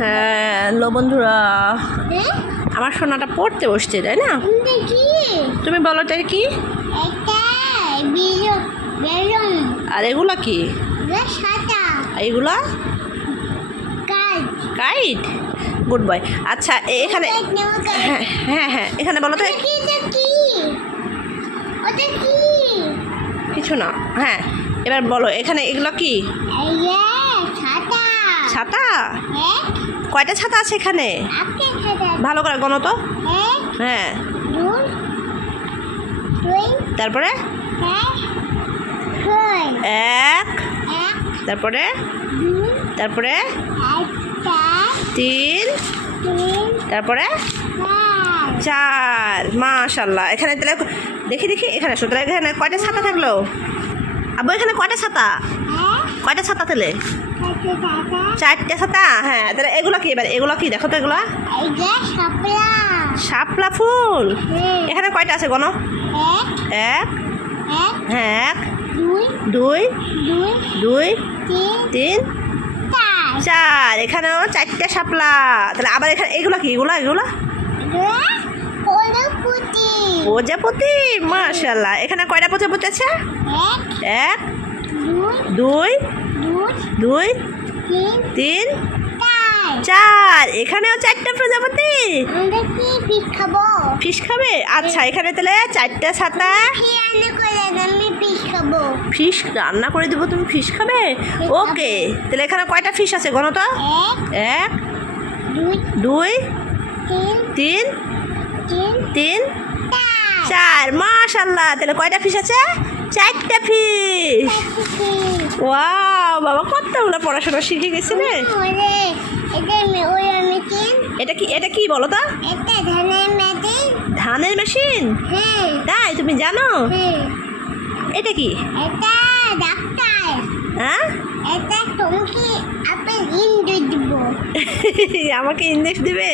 Hello বন্ধুরা, আমার সোনাটা পড়তে বসছে, তাই না? তুমি বলো তাই কি? আর এগুলা কি? এইগুলা কাইট। Good boy. আচ্ছা এখানে হ্যাঁ হ্যাঁ এখানে বলো তো। কিছু না। হ্যাঁ এবার বলো এখানে এগুলো কি? ছাতা। কয়টা ছাতা আছে এখানে? ভালো করে গণো তো। হ্যাঁ তারপরে এক, তারপরে তারপরে তিন, তারপরে চার। মাশাল্লাহ। এখানে তাহলে দেখি দেখি এখানে আসো। তাহলে এখানে কয়টা ছাতা থাকলো? আব্বু এখানে কয়টা ছাতা? কয়টা ছাতা তাহলে? চারটে ছাতা। হ্যাঁ তাহলে এগুলো কি? এবার এগুলো কি দেখো তো? এগুলো শাপলা ফুল। এখানে কয়টা আছে গনো? এক, হ্যাঁ এক, দুই, দুই, তিন, চার। এখানেও চারটে শাপলা। তাহলে আবার এখানে এগুলো কি? এগুলো এগুলো প্রজাপতি। মাশাআল্লাহ। এখানে কয়টা প্রজাপতি আছে? এক, দুই, দুই, তিন, চার। এখানেও চারটা প্রজাপতি। ফিশ খাবে? আচ্ছা এখানে তাহলে চারটা ছাতা। ফিশ রান্না করে দেবো, তুমি ফিশ খাবে? ওকে। তাহলে এখানে কয়টা ফিশ আছে গনো তো? এক, দুই, তিন, তিন, চার। মাশাআল্লাহ। তাহলে কয়টা ফিশ আছে? চারটা ফিশ। ওয়াও বাবা, কতগুলো পড়াশোনা শিখে গেছে রে। এটা কি? এটা কি বলো তো? ধানের মেশিন। তাই তুমি জানো? এটা কি? হ্যাঁ আমাকে ইন্ডেক্স দিবে।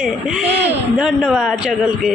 ধন্যবাদ সকলকে।